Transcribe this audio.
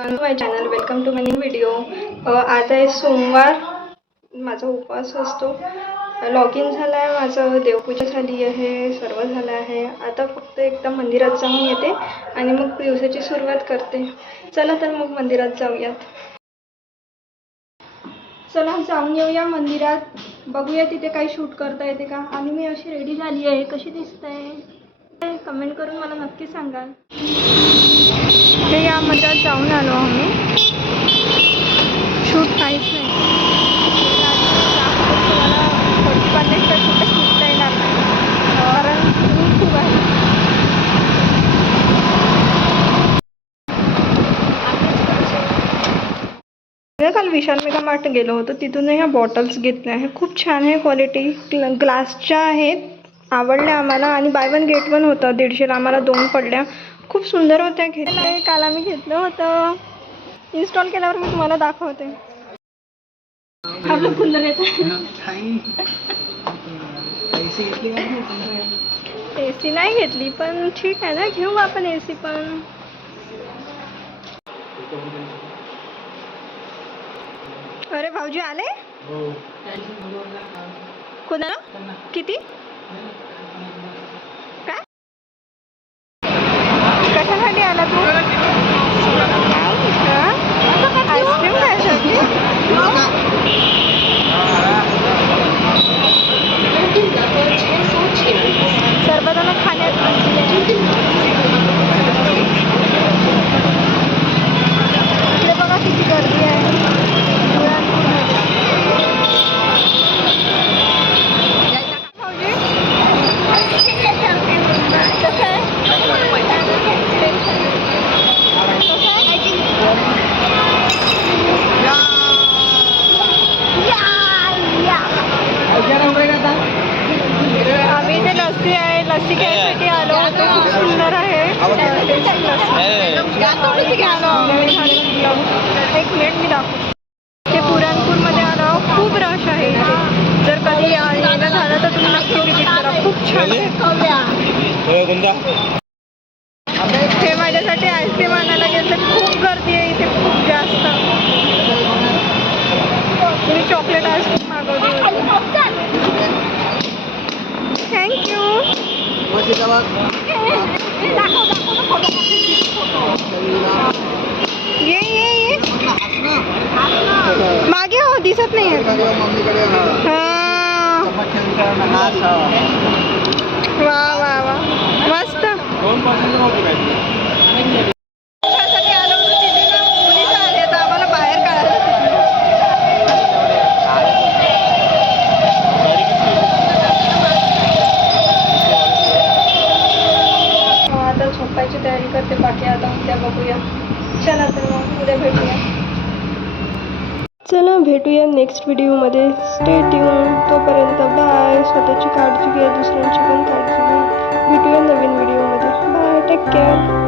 Everyone, my channel. Welcome to my new video. आज आहे सोमवार. माझा उपवास असतो. लॉग इन झाला आहे माझं, देवपूजा झाली आहे, सर्व झालं आहे. आता फक्त एकदा मंदिरात जाऊन येते आणि मग दिवसाची सुरुवात करते. चला तर मग मंदिरात जाऊयात. चला जाऊन येऊया मंदिरात. बघूया तिथे काही शूट करता येते का. आणि मी अशी रेडी झाली आहे. कशी दिसते कमेंट करून मला नक्की सांगा. हे या मंदिरात जाऊन आलो आम्ही. शूट काहीच नाही. मला शूटता येणार नाही कारण मी खूप आहे. काल विशाल मेगा मार्ट गेलो होतो, तिथून ह्या बॉटल्स घेतल्या आहे. खूप छान आहे क्वालिटी, ग्लासच्या आहेत. आवडल्या आम्हाला आणि बाय वन गेट वन होतं. 150ला आम्हाला 2 पडल्या. खूप सुंदर होत्या. घेतल्या. काल आम्ही घेतलं होतं. इन्स्टॉल केल्यावर मी तुम्हाला दाखवते. आपलं कूलर येतं. AC नाही घेतली पण ठीक आहे ना, घेऊ आपण AC पण. अरे भाऊजी आले. कोणाला किती काय कशासाठी आला तू. आईस्क्रीम खायसाठी. सर्वजण खाण्यात इकडे बघा किती गर्दी आहे. आम्ही इथे लस्सी आहे, लस्सी घ्यायसाठी आलो होतो. खूप सुंदर आहे. एक मिनिट मी दाखवतो. ते पुरणपूरमध्ये आलो. खूप रश आहे. जर कधी येणं झालं तर तुम्ही नक्की विजिट करा. खूप छान आहे. हे माझ्यासाठी आईस्क्रीम आणायला घेतलं. खूप गर्दी आहे इथे, खूप जास्त. मी चॉकलेट आईस्क्रीम मागवली. थँक्यू. ये मागे हो, दिसत नाही आहे. वा वा वा, मस्त. आलो तिथे ना पोलीस आले तर आम्हाला बाहेर काढायला. आता झोपायची तयारी करते. बाकी आता उद्या बघूया. चला तर मग उद्या भेटूया. चला भेटूया नेक्स्ट व्हिडिओमध्ये. Stay tune. तोपर्यंत बाय. स्वतःची काळजी घ्या, दुसऱ्यांची पण काळजी घ्या. भेटूया नवीन व्हिडिओमध्ये. बाय. Take care.